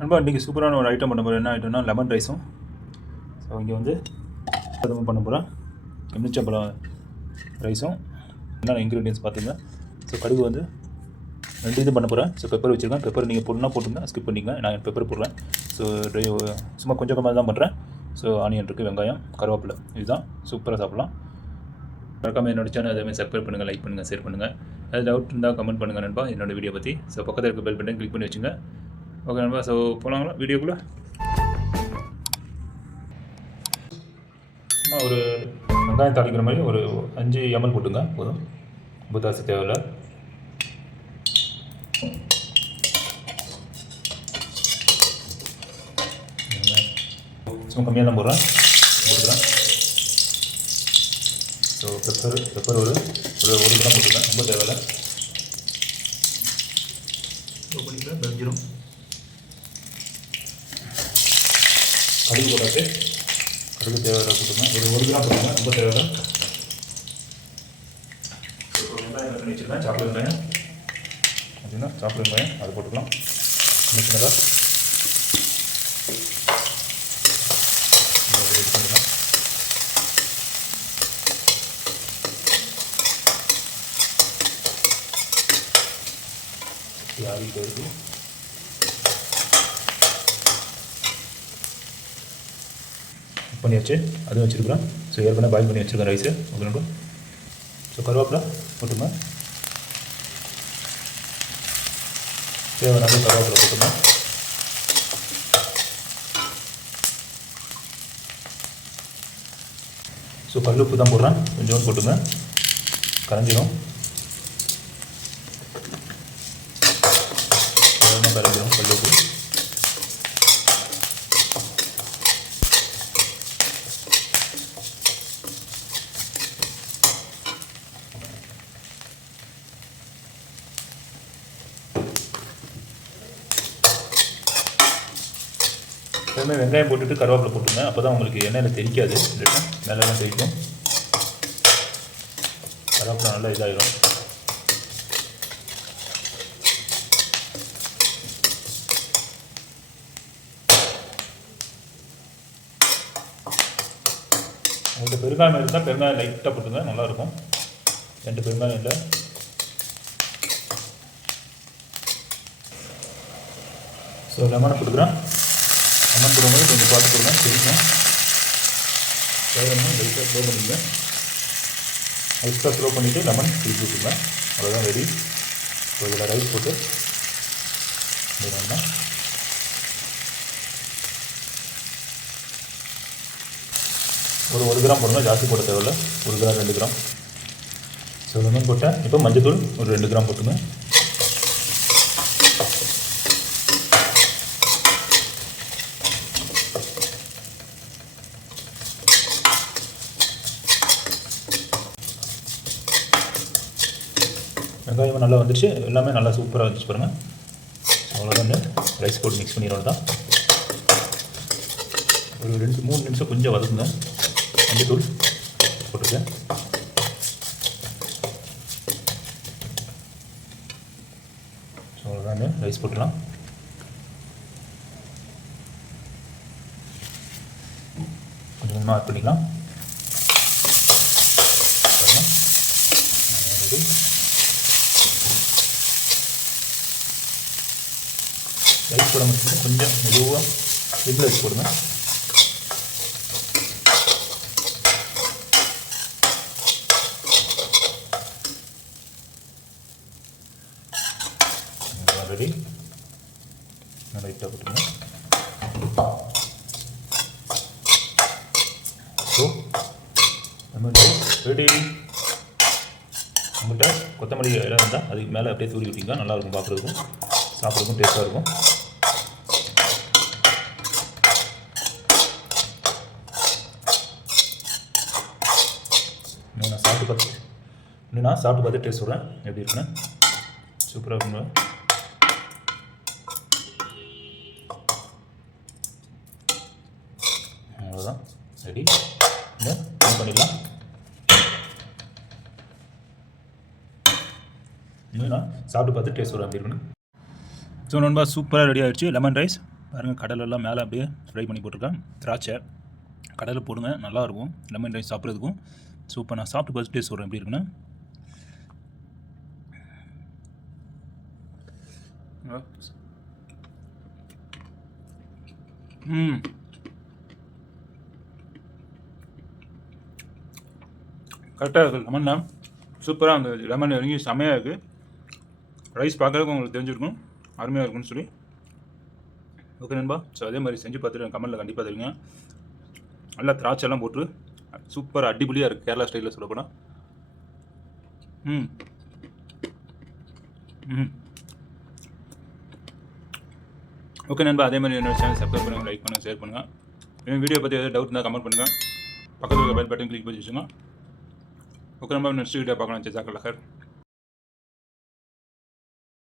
நண்பா இன்றைக்கி சூப்பரான ஒரு ஐட்டம் பண்ண போகிறேன். என்ன ஐட்டம்னா லெமன் ரைஸும். ஸோ இங்கே வந்து அதுவும் பண்ண போகிறேன். எலுமிச்சம்பழம் ரைஸும். என்னென்ன இன்க்ரீடியன்ஸ் பார்த்துங்க. ஸோ கடுகு வந்து 2 இது பண்ண போகிறேன். ஸோ பெப்பர் வச்சுருக்கேன். பெப்பர் நீங்கள் போடணுன்னா போட்டுங்க, ஸ்கிப் பண்ணிங்க. நான் பெப்பர் போடுறேன். ஸோ சும்மா கொஞ்சம் கம்மியாக தான் பண்ணுறேன். ஸோ ஆனியன் இருக்குது, வெங்காயம், கருவேப்பிலை, இதுதான் சூப்பராக சாப்பிட்லாம். மறக்காமல் என்னோட சேனல் அதேமாதிரி சப்ஸ்கிரைப் பண்ணுங்கள், லைக் பண்ணுங்கள், ஷேர் பண்ணுங்கள். அது டவுட் இருந்தால் கமெண்ட் பண்ணுங்கள் நண்பா என்னோடய வீடியோ பற்றி. ஸோ பக்கத்தில் இருக்க பெல் பட்டன் கிளிக் பண்ணி வச்சுங்க. ஓகே நண்பா, ஸோ போகலாங்களா வீடியோக்குள்ளே? சும்மா ஒரு வெங்காயம் தாளிக்கிற மாதிரி ஒரு 5 ml போட்டுங்க, போதும். ரொம்ப ஜாஸ்தி தேவையில்லை. சும்மா கம்மியாக தான் போடுறேன், போட்டுக்கிறேன். ஸோ பெப்பர் ஒரு 1 கிராம் போட்டுக்கிறேன், ரொம்ப தேவையில்லை. பண்ணிக்கிறேன், பெஞ்சிரும். கடுகு போட்டாச்சு, கடுகு தேவையில்லை போட்டுங்க. ஒரு 1 கிராம் போட்டுங்க, ரொம்ப தேவையில்லை. வெங்காயம் பண்ணி வச்சுருக்கேன், சாப்பிட்டு வெங்காயம் அப்படின்னா சாப்பிட்டு வெங்காயம் அதை போட்டுக்கலாம். சின்ன சின்னதாக ஆகிட்டு இருக்குது. பண்ணியாச்சு, அதுவும் வச்சுருக்குறேன். ஸோ ஏற்கனவே பாயில் பண்ணி வச்சுருக்கேன் ரைஸு. ஓகே. ஸோ கருவேப்பிலை போட்டுங்க, தேவையான கருவேப்பிலை போட்டுங்க. ஸோ கல்லுப்பு தான் போடுறேன், கொஞ்சம் போட்டுங்க, கரைஞ்சிடும். கரைஞ்சிடும் கல்லுப்பு. எப்பவுமே வெங்காயம் போட்டுட்டு கருவேப்பிலை போட்டுங்க, அப்போ தான் உங்களுக்கு எண்ணெயில் தெரிக்காது, இல்லைன்னா மேலெல்லாம் தெரிக்கும். கருவேப்பிலை நல்லா இதாகிடும். உங்கள்கிட்ட பெருங்காயம் இருந்தால் பெருங்காயம் லைட்டாக போட்டுங்க, நல்லாயிருக்கும். 2 பெருங்காயம் இல்லை. ஸோ லெமனை போட்டுக்கிறேன். லெமன் போடும்போது கொஞ்சம் பார்த்து போடுங்க, தெரியும். தேவையான லைட்டாக ஸ்லோ பண்ணிங்க. எக்ஸ்ட்ரா ஸ்லோ பண்ணிவிட்டு லெமன் பிடிச்சி விட்டுங்க. அவ்வளோதான், ரெடி. ஸோ இதில் ரைஸ் போட்டு வேணும்னா ஒரு 1 கிராம் போடுங்க, ஜாஸ்தி போட தேவையில்லை. 1 கிராம் 2 கிராம். ஸோ லெமன் போட்டேன். இப்போ மஞ்சத்தூள் ஒரு 2 கிராம் போட்டுங்க. வெங்காயம் நல்லா வந்துடுச்சு, எல்லாமே நல்லா சூப்பராக வந்துச்சு பாருங்கள். அவ்வளோதான், ரைஸ் போட்டு மிக்ஸ் பண்ணிடுறது தான். ஒரு 2-3 நிமிஷம் கொஞ்சம் வதக்குங்க. மஞ்சத்தூள் போட்டுருக்கேன். ஸோ அவ்வளோதான், ரைஸ் போட்டுடலாம். கொஞ்சம் கொஞ்சமாக ஆட் பண்ணிக்கலாம். ரைஸ் போட மட்டும் கொஞ்சம் மெதுவாக சிம்மில் வச்சு போடுங்க. ரெடி, லைட்டாக போட்டுருங்க. ஸோ நம்ம ரெடி. உங்கள்கிட்ட கொத்தமல்லி இலை இருந்தால் அதுக்கு மேலே அப்படியே தூரி விட்டிங்க, நல்லாயிருக்கும், பார்க்குறதுக்கும் சாப்பிட்றதுக்கும் டேஸ்ட்டாக இருக்கும். நான் சாப்பிட்டு பார்த்து டேஸ்ட் சொல்கிறேன் எப்படி இருக்குன்னு. சூப்பராக இருக்குங்க. அவ்வளோதான், ரெடி. பண்ணிடலாம். இன்னும் நான் சாப்பிட்டு பார்த்து டேஸ்ட் சொல்கிறேன் எப்படி இருக்குன்னு. ஸோ நண்பா, சூப்பராக ரெடி ஆகிடுச்சு லெமன் ரைஸ். பாருங்கள் கடலெல்லாம் மேலே அப்படியே ஃப்ரை பண்ணி போட்டிருக்கேன். திராட்சை கடலை போடுங்க, நல்லாயிருக்கும் லெமன் ரைஸ் சாப்பிட்றதுக்கும். சூப்பர். நான் சாப்பிட்டு ஃபஸ்ட் டேஸ்ட் சொல்கிறேன் எப்படி இருக்குன்னு. கரெக்டாக இருக்குது. லெமன் தான் சூப்பராக அந்த லெமன் இறங்கி செமையாக இருக்குது. ரைஸ் பார்க்குறதுக்கு உங்களுக்கு தெரிஞ்சிருக்கும் அருமையாக இருக்குன்னு சொல்லி. ஓகே நண்பா. ஸோ அதே மாதிரி செஞ்சு பார்த்துட்டு கமெண்ட்டில் கண்டிப்பாக தெரியுங்க. நல்லா திராட்சைலாம் போட்டு சூப்பர் அடிப்பொலியாக இருக்குது கேரளா ஸ்டைலில் சொல்லப்போனால். ஓகே நண்பா. அதே மாதிரி என்னோட சேனல் சப்ஸ்கிரைப் பண்ணுங்கள், லைக் பண்ணுங்கள், ஷேர் பண்ணுங்கள். என் வீடியோ பற்றி எதாவது டவுட் இருந்தால் கமெண்ட் பண்ணுங்கள். பக்கத்தில் இருக்க பெல் பட்டன் கிளிக் பண்ணி வச்சுங்க. ஓகே நண்பா. நெக்ஸ்ட் வீடியோ பார்க்கலாம். ஜஸாக்கல்லாஹ்.